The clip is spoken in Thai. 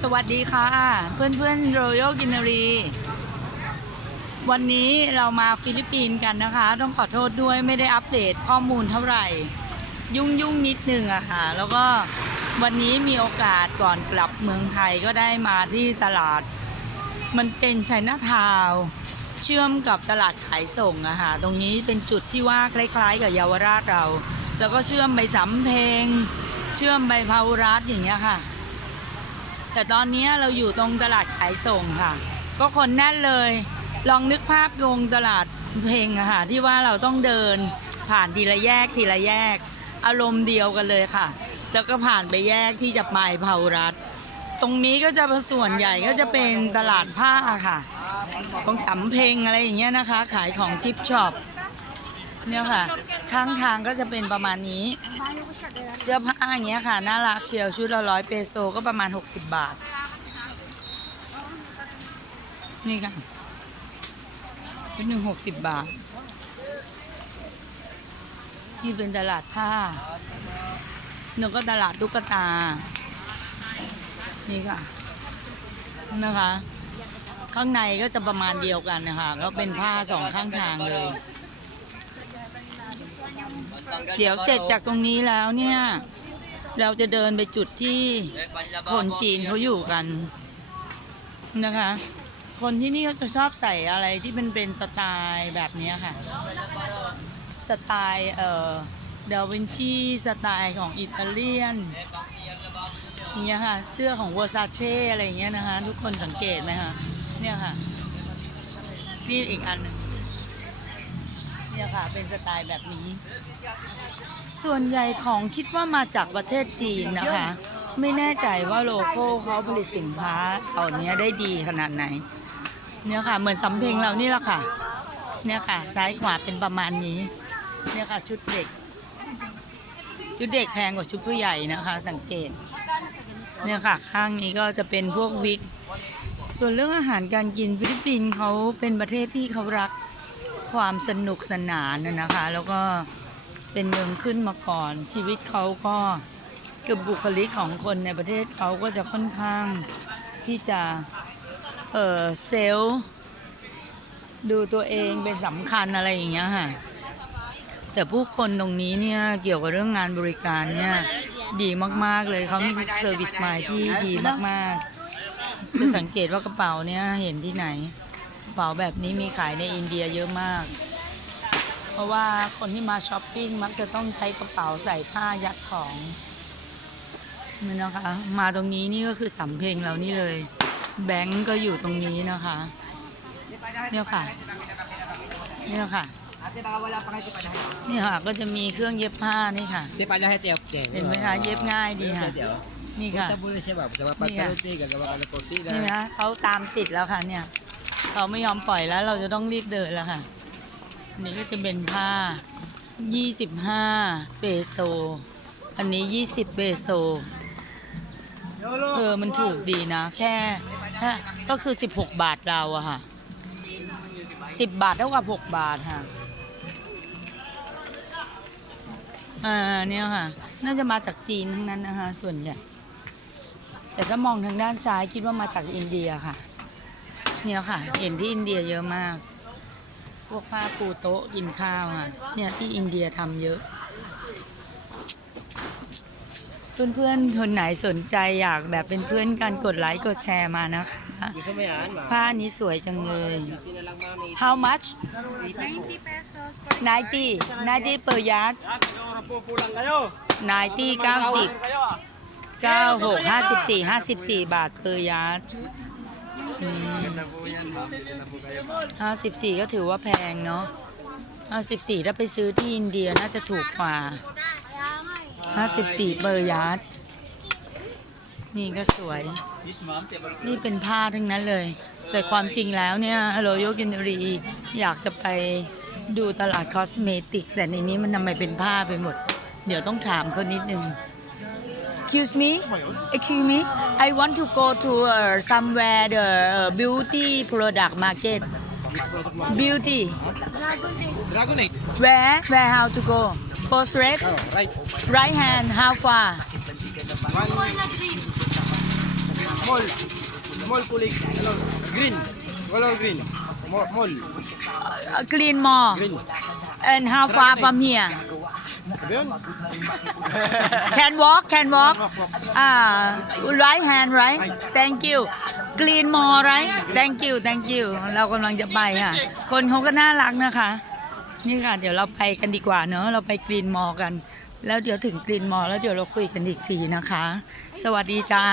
สวัสดีค่ะ เพื่อนเพื่อนโรโยกินรี วันนี้เรามาฟิลิปปินส์กันนะคะ ต้องขอโทษด้วยไม่ได้อัปเดตข้อมูลเท่าไหร่ ยุ่งยุ่งนิดนึงอะค่ะ แล้วก็วันนี้มีโอกาสก่อนกลับเมืองไทยก็ได้มาที่ตลาด มันเป็นไชน่าทาวเชื่อมกับตลาดขายส่งอะค่ะ ตรงนี้เป็นจุดที่ว่าคล้าย ๆ กับเยาวราชเรา แล้วก็เชื่อมไปสำเพงเชื่อมไปพาวรัตน์อย่างเงี้ยค่ะ แต่ตอนนี้เราอยู่ตรงตลาดขายส่งค่ะ ก็คนแน่นเลย ลองนึกภาพลงตลาดเพลงอะค่ะที่ว่าเราต้องเดินผ่านทีละแยกทีละแยก อารมณ์เดียวกันเลยค่ะ แล้วก็ผ่านไปแยกที่จะไปเผารัฐ ตรงนี้ก็จะเป็นส่วนใหญ่ก็จะเป็นตลาดผ้าค่ะ ของสำเพ็งอะไรอย่างเงี้ยนะคะ ขายของจิปช็อป เนี่ยค่ะ ข้างทางก็จะเป็นประมาณนี้ เสื้อผ้าอย่างเงี้ยค่ะ น่ารักเชียวชุดละร้อยเปโซก็ประมาณ 60 บาท นี่ค่ะชุดหนึ่งหกสิบบาท นี่เป็นตลาดผ้าแล้วก็ตลาดตุ๊กตา นี่ค่ะ นะคะ ข้างในก็จะประมาณเดียวกันนะคะ ก็เป็นผ้าสองข้างทางเลย เดี๋ยวเสร็จจากตรงนี้แล้วเนี่ย เราจะเดินไปจุดที่คนจีนเขาอยู่กันนะคะ คนที่นี่เขาจะชอบใส่อะไรที่เป็นเป็นสไตล์แบบนี้ค่ะ สไตล์เอ่อดาวินชีสไตล์ของอิตาเลียนเงี้ยค่ะ เสื้อของวอร์ซาเช่อะไรเงี้ยนะคะ ทุกคนสังเกตไหมคะเนี่ยค่ะ นี่อีกอันหนึง เนี่ยค่ะ เป็นสไตล์แบบนี้ ส่วนใหญ่ของคิดว่ามาจากประเทศจีนนะคะ ไม่แน่ใจว่าโลโก้เขาผลิตสินค้าเหล่านี้ได้ดีขนาดไหน เนี่ยค่ะ เหมือนสำเพ็งเรานี่แหละค่ะ เนี่ยค่ะ ซ้ายขวาเป็นประมาณนี้ เนี่ยค่ะชุดเด็ก ชุดเด็กแพงกว่าชุดผู้ใหญ่นะคะ สังเกต เนี่ยค่ะข้างนี้ก็จะเป็นพวกวิก ส่วนเรื่องอาหารการกินฟิลิปปินส์เขาเป็นประเทศที่เขารัก ความสนุกสนานนะคะ แล้วก็เป็นเมืองขึ้นมาก่อน ชีวิตเขาก็คือบุคลิกของคนในประเทศเขาก็จะค่อนข้างที่จะเออเซลดูตัวเองเป็นสำคัญอะไรอย่างเงี้ยค่ะแต่ผู้คนตรงนี้เนี่ยเกี่ยวกับเรื่องงานบริการเนี่ยดีมาก ๆ เลยเขามีเซอร์วิสมายที่ดีมาก ๆ จะสังเกตว่ากระเป๋าเนี่ยเห็นที่ไหน ระเป๋าแบบนี้มีขายในอินเดียเยอะมาก เพราะว่าคนที่มาช้อปปิ้งมักจะต้องใช้กระเป๋าใส่ผ้ายัดของนี่นะคะ มาตรงนี้นี่ก็คือสำเพ็งเรานี่เลย แบงก์ก็อยู่ตรงนี้นะคะเนี่ยค่ะเนี่ยค่ะ Ate, baka wala pa kayo si Panahe. นี่ค่ะก็จะมีเครื่องเย็บผ้านี่ค่ะ Di Panahe, te, okay. เห็นไหมคะเย็บง่ายดีค่ะนี่ค่ะ Punta muna siya, ma'am. Sa mga Hindi, ah. pagkaluti, gagawa ka ng tortilla. นี่นะเขาตามติดแล้วค่ะเนี่ย เขาไม่ยอมปล่อยแล้วเราจะต้องรีบเดินแล้วค่ะนี่ก็จะเป็นผ้า 25 เปโซ อันนี้ 20 เปโซ เออ มันถูกดีนะ แค่แค่ก็คือ 16 บาทเราอะค่ะ 10 บาทเท่ากับ 6 บาทค่ะ อ่า เนี่ยค่ะ น่าจะมาจากจีนทั้งนั้นนะคะ ส่วนใหญ่ แต่ถ้ามองทางด้านซ้ายคิดว่ามาจากอินเดียค่ะ เนี่ยค่ะ เห็นที่อินเดียเยอะมาก พวกผ้าปูโต๊ะกินข้าวค่ะ เนี่ยที่อินเดียทำเยอะ เพื่อนๆคนไหนสนใจอยากแบบเป็นเพื่อนกันกดไลค์กดแชร์มานะคะ Gusto mo yan, ma'am? ผ้านี้สวยจังเลย how much 90 pesos per 90 90 per yard Siguro po pulang kayo. 90 90 96 54 54 บาท per yard อืม ห้าสิบสี่ก็ถือว่าแพงเนาะห้าสิบสี่ถ้าไปซื้อที่อินเดียน่าจะถูกกว่าห้าสิบสี่เบอร์ยาร์ดนี่ก็สวย นี่เป็นผ้าทั้งนั้นเลย แต่ความจริงแล้วเนี่ยโรโยกินรีอยากจะไปดูตลาดคอสเมติก แต่ในนี้มันทำไมเป็นผ้าไปหมด เดี๋ยวต้องถามเขานิดนึง Excuse me Excuse me I want to go to uh, somewhere the uh, beauty product market beauty Dragon 8. where where how to go go straight Oh, right. right hand how far Small. Small kulik. Green. Color green. Mo- Mall. green mall Green. and how far from here? Can walk can walk Walk, walk. ah right hand right thank you green mall right thank you thank you เรากำลังจะไปค่ะ คนเขาก็น่ารักนะคะ นี่ค่ะ เดี๋ยวเราไปกันดีกว่าเนอะเราไปกรีนมอลกัน แล้วเดี๋ยวถึงกรีนมอลแล้วเดี๋ยวเราคุยกันอีกทีนะคะ สวัสดีจ้า